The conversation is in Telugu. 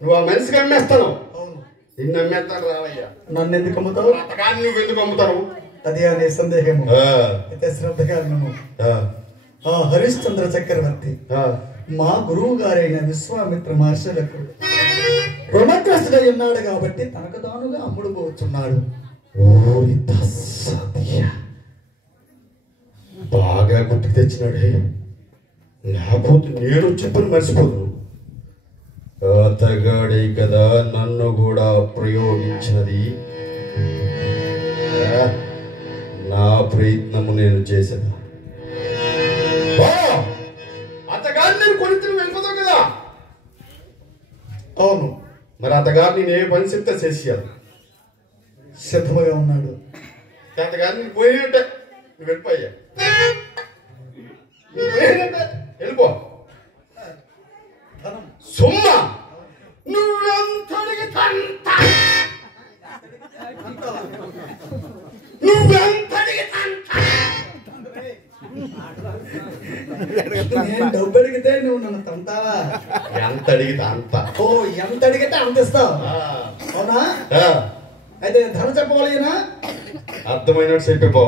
నువ్వు ఆ మనిషికి అమ్మేస్తాను. అవును. నిన్ను అమ్మేస్తాను రావయ్యా. నన్ను ఎందుకు అమ్ముతావు? అంతకాన్ని నువ్వు ఎందుకు అమ్ముతావు? అది అనే సందేహము. అయితే శ్రద్ధగా వినము. ఆ హరిశ్చంద్ర చక్రవర్తి మా గురువు గారైన విశ్వామిత్ర మహర్షులకు రుణగ్రస్తుడై ఉన్నాడు కాబట్టి తనకు తానుగా అమ్ముడు పోతున్నాడు. బాగా గుర్తుకు తెచ్చినాడే. లేకపోతే నేను చెప్పని మర్చిపోదు. అతగాడే కదా నన్ను కూడా ప్రయోగించినది. నా ప్రయత్నము నేను చేసేదా. అతగారిని నేను కొనితిని వెళ్ళిపోతావు కదా. అవును. మరి అతగారిని నేను ఏ పని చెప్తే చేసేయాలి. సిద్ధముగా ఉన్నాడు. అతగారిని పోయినట్టే నువ్వు వెళ్ళిపోయా. వెళ్ళిపో. సుమ్మ నువ్వెంతడిగితంత నేను డబ్బు అడిగితే నువ్వు నన్ను తంతావా? ఎంత అడిగితే అంత. ఓ ఎంత అడిగితే అంత ఇస్తావు. అవునా? అయితే ధన చెప్పగలిగినా అర్థమైనట్టు చెప్పిపో.